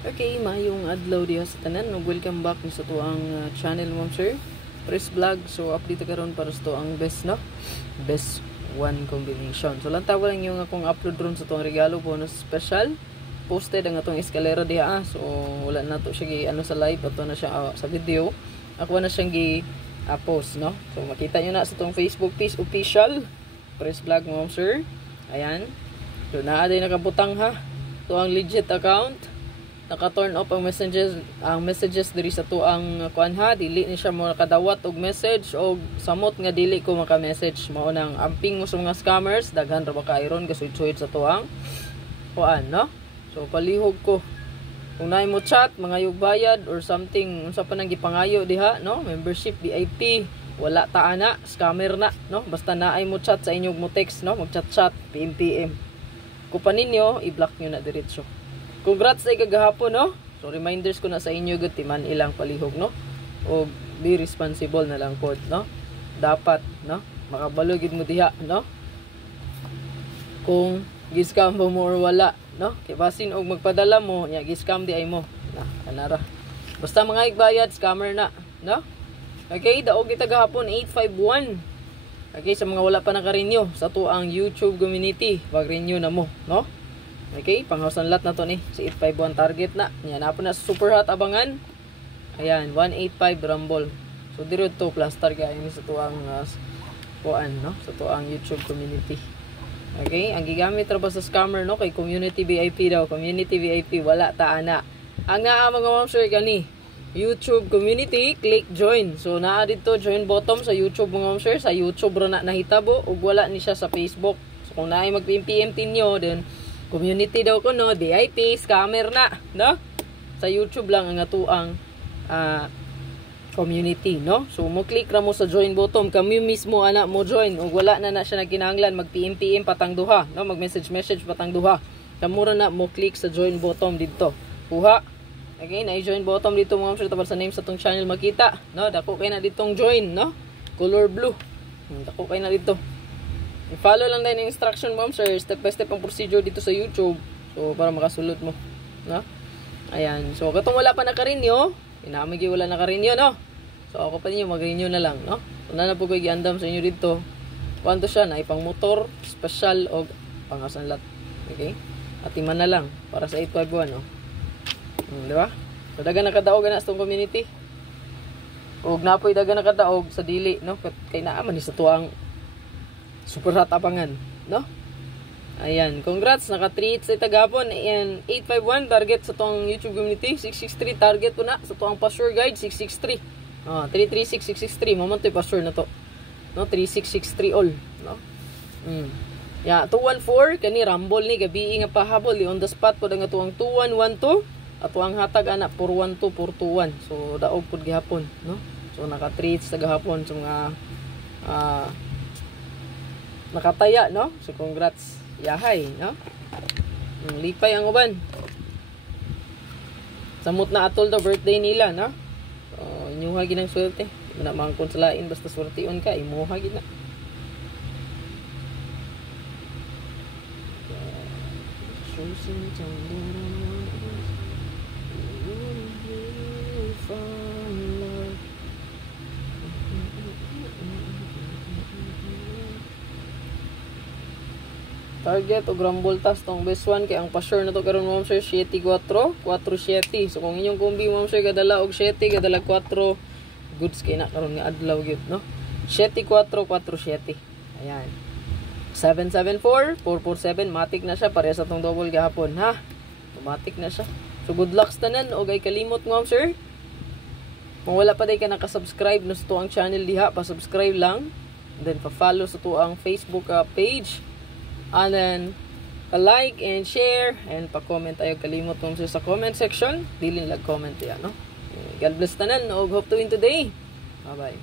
Okay, mayong adlaw diha sa tanan. Welcome back sa tuang channel mo, sir. Press vlog. So update karon para sa tuang best, no? Best one combination. So lantaw lang yung akong upload ron sa tuang regalo bonus special. Posted ang atong eskalera diha. So wala na to siya ano sa live, ato na siya sa video. Ako na siyang post, no? So makita niyo na sa tuang Facebook page official Press vlog mo, sir. Ayan. So naa day nakabutang ha. Tuang legit account. Naka-turn off ang messages diri sa tuang kuan ha, dili ni siya mo nakadawat og message og samot nga dili ko maka-message. Mao nang amping mo sa mga scammers, daghan ra ba kairon gasuyod sa tuang kuan, no? So palihog ko kung naay mo chat, mangayog bayad or something unsa pa nang gipangayo diha, no? Membership VIP, wala ta ana, scammer na, no? Basta naay mo chat sa inyong mo text, no? Mag-chat PM. Kupa ninyo, i-block nyo na diretso. Congrats sa kagahapon, no? So reminders ko na sa inyo gud timan ilang palihog, no? O be responsible na lang pod, no? Dapat, no? Makabalo gid mo diha, no? Kung giscam mo or wala, no? Kay basin og magpadala mo, nya giscam di ay mo. Na, anara. Basta mga igbayad, scammer na, no? Okay, daog kita gahapon 851. Okay, sa mga wala pa naka-renew sa tuang YouTube community, wag-renew na mo, no? Okay, panghawasan lat na to ni. Si 851 target na. Yan, napo na super hot abangan. Ayan, 185 rumble. So, dito to plus target ini sa tuang kuan, no? Sa tuang YouTube community. Okay, ang gigamit ra ba sa scammer, no? Kay community VIP daw. Community VIP, wala ta ana. Ang naa mga ma'am sir gani. YouTube community, click join. So, naa dito join bottom sa YouTube mga ma'am sir. Sa YouTube ra na nahitabo ug wala ni siya sa Facebook. So, kung naay mag-PMPM tinyo, then community daw ko, no? VIP, scammer na, no? Sa YouTube lang ang atuang community, no? So, mo click ra mo sa join button. Kami mismo, anak mo join. O wala na siya nagkinahanglan. Mag-PM patang duha, no? Mag-message patang duha. Kamura na mo click sa join button dito. Kuha. Okay, na-join button dito mga sir. Tapos sa name sa tong channel makita, no? Dako kayo na ditong join, no? Color blue. Dako kayo na dito. I-follow lang din yung instruction mo, sir. Step by step ang procedure dito sa YouTube. So, para makasulot mo. No? Ayan. So, katong wala pa naka-renew, inamagi wala naka-renew, no? So, ako pa ninyo, mag-renew na lang, no? So, na po ko i-andam sa inyo dito. Kwanto siya na ipang motor, special, o pangasan lat. Okay? At iman na lang, para sa 851, no? Diba? So, daga nakadaog na sa itong community. O, napoy daga nakadaog sa dili, no? Kaya naaman ni sa tuwang super hot abangan, no? Ayan, congrats, naka-treat sa tagapon. Ayan, 851 target sa tong YouTube community, 663 target po na sa tong password guide, 663. 336 663, mamantoy password na to. No, 3663 all, no? Yeah, 214 kani rumble ni gabi nga pahabol on the spot po ang atuang 2112 ato ang hatag ana 412421. So daog pud gihapon, no? So naka-treat sa gahapon sa mga nakataya, no? So, congrats. Yahay, no? Lipay ang uban. Samot na atol daw birthday nila, no? So, inyuha ginang swerte. Hindi na mga konsalain, basta swertiun ka, imuha gina. Target o grumble tas tong best one kay ang pa-sure na to karon ma'am sir 7-4 4-7. So kung inyong kumbi ma'am sir gadala og 7 gadala 4 goods kay na karon nga adlaw gyud, no? 7-4 4-7. Ayan. 774 447 matik na siya pareha sa tong double gahapon, ha? Automatic na siya. So good luck tanan og ay kalimot ma'am sir. Kung wala pa day ka naka-subscribe no sa tuang channel diha, pa-subscribe lang. And then pa-follow sa tuang Facebook page. And then, like and share and pa-comment tayo kalimot mo sa comment section. Dili lang comment yan, no? God bless tanan. Hope to win today. Bye-bye.